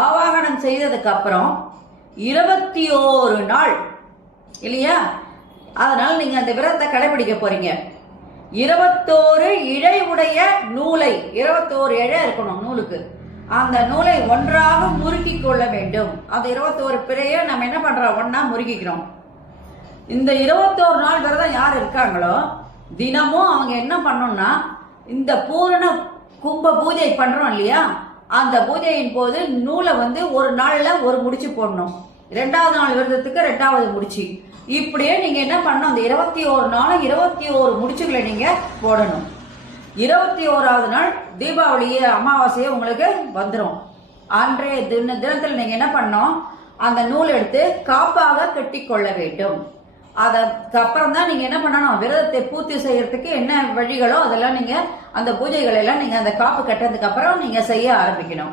ஆவாகனம் செய்ததுக்கு அப்புறம் 21 நாள் இல்லையா? அதனால நீங்க அந்த விரதத்தை கடைபிடிக்க போறீங்க. 21 இழை உடைய நூலை, 21 இழை இருக்கணும் நூலுக்கு. அந்த நூலை ஒன்றாக முறுக்கி கொள்ள வேண்டும். அந்த 21 பிறைய நம்ம என்ன பண்றோம்? ஒன்னா முறுக்கிக்கிறோம். இந்த 21 நாள் விரதம் யார் இருக்காங்களோ தினமும் அவங்க என்ன பண்ணணும்னா, இந்த பூரண கும்ப பூஜை பண்றோம் இல்லையா, அந்த பூஜையின் போது நூலை ஒரு நாள்ல ஒரு முடிச்சு போடணும். 2வது நாள் விரதத்துக்கு 2வது முடிச்சு. இப்படியே நீங்க என்ன பண்ணணும், அந்த 21 நாளும் 21 முடிச்சுகளை நீங்க போடணும். 21வது நாள் தீபாவளிய அமாவாசையே உங்களுக்கு வந்துடும். அன்றைய தினத்தில் நீங்க என்ன பண்ணணும், அந்த நூல் எடுத்து காப்பாக கட்டி கொள்ள வேண்டும். அதுக்கப்புறம் தான் நீங்க என்ன பண்ணணும், விரதத்தை பூர்த்தி செய்யறதுக்கு என்ன வழிகளோ அதெல்லாம் நீங்க அந்த பூஜைகள் எல்லாம் நீங்க அந்த காப்பு கட்டுறதுக்கு அப்புறம் நீங்க செய்ய ஆரம்பிக்கணும்.